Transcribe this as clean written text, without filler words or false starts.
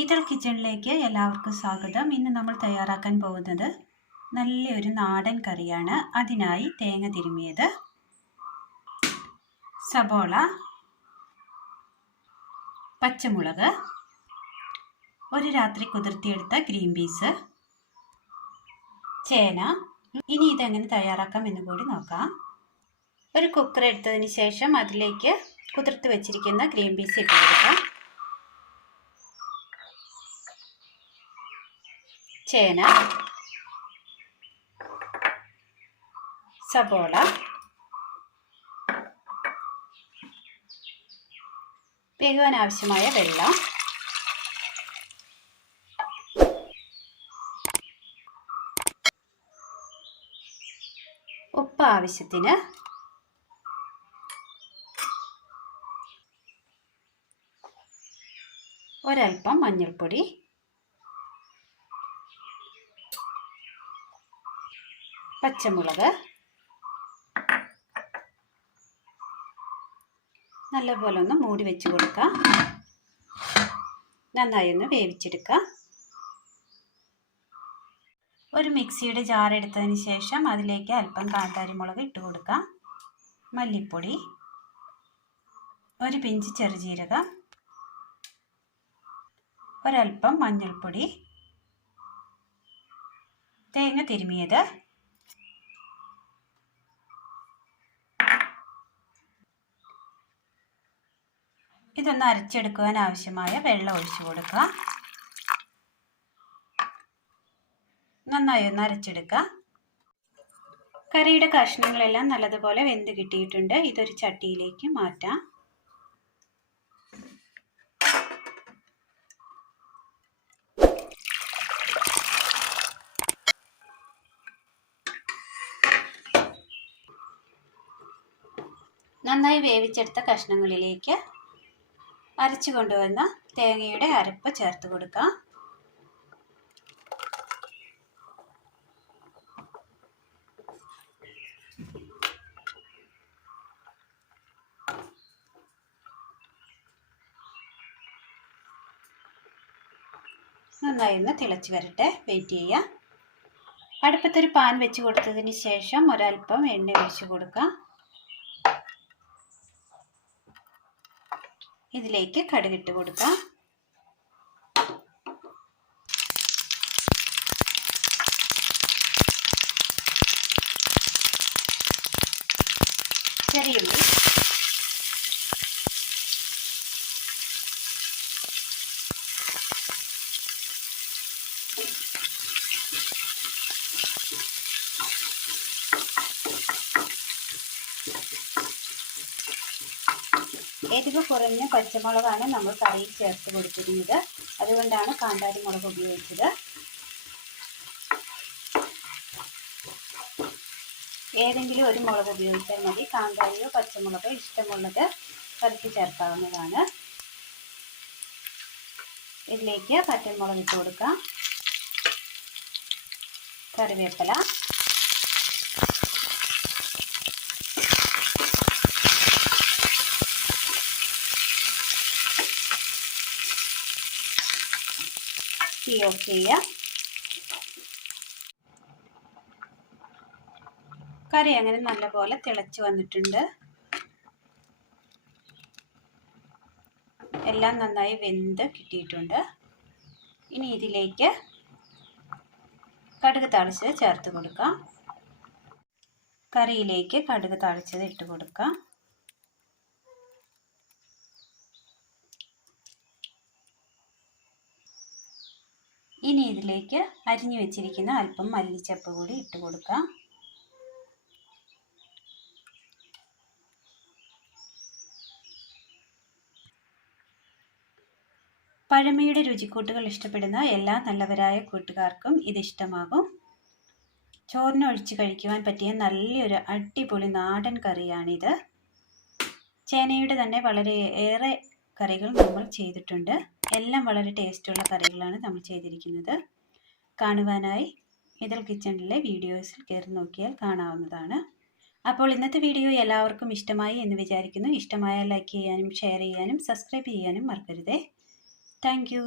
ഇതൾ കിച്ചണിലേക്ക് എല്ലാവർക്കും സ്വാഗതം. ഇന്ന് നമ്മൾ തയ്യാറാക്കാൻ പോകുന്നത് നല്ലൊരു നാടൻ കറിയാണ്. അതിനായി തേങ്ങ തിരുമിയത്, സബോള, പച്ചമുളക്, ഒരു രാത്രി കുതിർത്തിയെടുത്ത ഗ്രീൻ പീസ്, ചേന. ഇനി ഇതെങ്ങനെ തയ്യാറാക്കാം എന്ന് കൂടി നോക്കാം. ഒരു കുക്കർ എടുത്തതിന് ശേഷം അതിലേക്ക് കുതിർത്ത് വെച്ചിരിക്കുന്ന ഗ്രീൻ പീസ് ഇട്ട് കൊടുക്കാം. ചേന, സബോള, വേകുവാൻ ആവശ്യമായ വെള്ളം, ഉപ്പ് ആവശ്യത്തിന്, ഒരൽപ്പം മഞ്ഞൾപ്പൊടി, പച്ചമുളക്, നല്ലപോലെ ഒന്ന് മൂടി വെച്ച് കൊടുക്കുക. നന്നായി ഒന്ന് വേവിച്ചെടുക്കുക. ഒരു മിക്സിയുടെ ജാർ എടുത്തതിന് ശേഷം അതിലേക്ക് അല്പം കാന്താരിമുളക് ഇട്ട് കൊടുക്കുക. മല്ലിപ്പൊടി, ഒരു പിഞ്ച് ചെറുജീരകം, ഒരൽപ്പം മഞ്ഞൾപ്പൊടി, തേങ്ങ തിരുമിയത്, ഇതൊന്ന് അരച്ചെടുക്കുവാൻ ആവശ്യമായ വെള്ളം ഒഴിച്ചു കൊടുക്കുക. നന്നായി ഒന്ന് അരച്ചെടുക്കുക. കറിയുടെ കഷ്ണങ്ങളെല്ലാം നല്ലതുപോലെ വെന്ത് കിട്ടിയിട്ടുണ്ട്. ഇതൊരു ചട്ടിയിലേക്ക് മാറ്റാം. നന്നായി വേവിച്ചെടുത്ത കഷ്ണങ്ങളിലേക്ക് അരച്ചു കൊണ്ടുവന്ന തേങ്ങയുടെ അരപ്പ് ചേർത്ത് കൊടുക്കാം. നന്നായി ഒന്ന് തിളച്ച് വരട്ടെ, വെയിറ്റ് ചെയ്യുക. അടുപ്പത്തൊരു പാൻ വെച്ച് കൊടുത്തതിന് ശേഷം ഒരൽപ്പം എണ്ണ ഒഴിച്ച് കൊടുക്കാം. ഇതിലേക്ക് കടുകിട്ട് കൊടുക്കാം. ചെറിയുള്ളി, എരിവ് കുറഞ്ഞ പച്ചമുളകാണ് നമ്മൾ കറിയിൽ ചേർത്ത് കൊടുത്തിരുന്നത്. അതുകൊണ്ടാണ് കാന്താരി മുളക് ഉപയോഗിച്ചത്. ഏതെങ്കിലും ഒരു മുളക് ഉപയോഗിച്ചാൽ മതി. കാന്താരിയോ പച്ചമുളകോ ഇഷ്ടമുള്ളത് കറിക്ക് ചേർക്കാവുന്നതാണ്. ഇതിലേക്ക് പച്ചമുളക് ഇട്ട് കൊടുക്കാം. കറിവേപ്പില, തീ ഓഫ് ചെയ്യുക. കറി അങ്ങനെ നല്ലപോലെ തിളച്ച് വന്നിട്ടുണ്ട്. എല്ലാം നന്നായി വെന്ത് കിട്ടിയിട്ടുണ്ട്. ഇനി ഇതിലേക്ക് കടുക് താളിച്ചത് ചേർത്ത് കൊടുക്കാം. കറിയിലേക്ക് കടുക് താളിച്ചത് ഇട്ട് കൊടുക്കാം. ഇനി ഇതിലേക്ക് അരിഞ്ഞു വെച്ചിരിക്കുന്ന അല്പം മല്ലിച്ചപ്പ് കൂടി ഇട്ട് കൊടുക്കാം. പഴമയുടെ രുചിക്കൂട്ടുകൾ ഇഷ്ടപ്പെടുന്ന എല്ലാ നല്ലവരായ കൂട്ടുകാർക്കും ഇത് ഇഷ്ടമാകും. ചോറിനൊഴിച്ച് കഴിക്കുവാൻ പറ്റിയ നല്ലൊരു അടിപൊളി നാടൻ കറിയാണിത്. ചേനയുടെ തന്നെ വളരെ ഏറെ കറികൾ നമ്മൾ ചെയ്തിട്ടുണ്ട്. എല്ലാം വളരെ ടേസ്റ്റുള്ള കറികളാണ് നമ്മൾ ചെയ്തിരിക്കുന്നത്. കാണുവാനായി ഇതൾ കിച്ചണിലെ വീഡിയോസിൽ കയറി നോക്കിയാൽ കാണാവുന്നതാണ്. അപ്പോൾ ഇന്നത്തെ വീഡിയോ എല്ലാവർക്കും ഇഷ്ടമായി എന്ന് വിചാരിക്കുന്നു. ഇഷ്ടമായാൽ ലൈക്ക് ചെയ്യാനും ഷെയർ ചെയ്യാനും സബ്സ്ക്രൈബ് ചെയ്യാനും മറക്കരുതേ. Thank you.